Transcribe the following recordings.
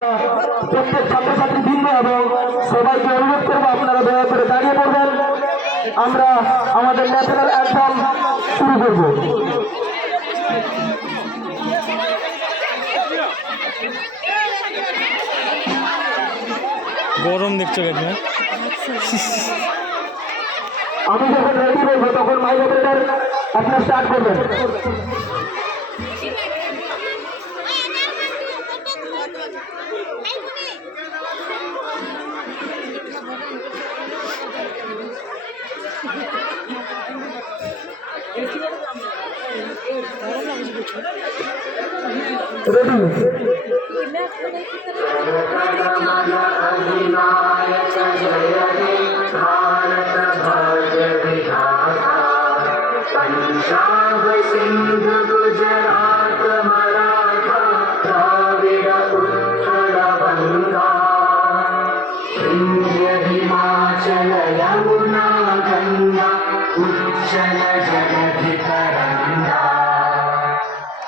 প্রত্যেক ছাত্রছাত্রী বৃন্দ এবং সবাইকে অনুরোধ করবো আপনারা দয়া করে দাঁড়িয়ে পড়বেন। আমরা আমাদের ন্যাশনাল অ্যান্থেম শুরু করব। গরম দেখছো কেন? আমি যখন রেডি বলবো তখন মাইক অপারেটর আপনার স্টার্ট করবেন। রেডি? पंजाब सिंध गुजरात मराठा द्राविड़ उत्कल बंगा विंध्य हिमाचल यमुना गंगा उच्चल जगधि तरंगा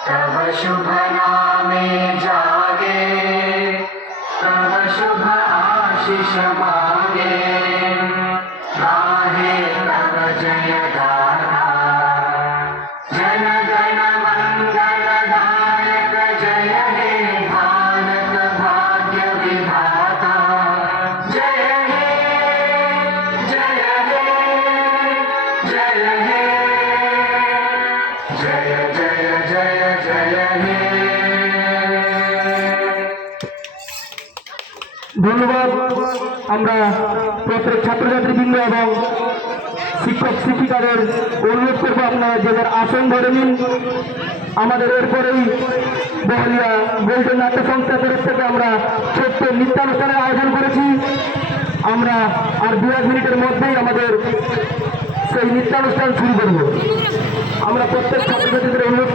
तव शुभ नामे जागे तव शुभ आशीष मांगे गाहे तव जय गाथा जन गण मंगलदायक जय हे भारत भाग्य विधाता जय हे जय हे जय हे जय जय जय जय हे। ধন্যবাদ। আমরা প্রত্যেক ছাত্রছাত্রীবৃন্দ এবং শিক্ষক শিক্ষিকাদের অনুরোধ করবো আপনারা যে যার আসন ধরে নিন। আমাদের এরপরেই বহলিয়া গোল্ডেন নাট্য সংস্থার তরফ থেকে আমরা ছোট্ট নৃত্যানুষ্ঠানের আয়োজন করেছি। আমরা আর 2-1 মিনিটের মধ্যেই আমাদের সেই নৃত্যানুষ্ঠান শুরু করব। আমরা প্রত্যেক ছাত্রছাত্রীদের অনুরোধ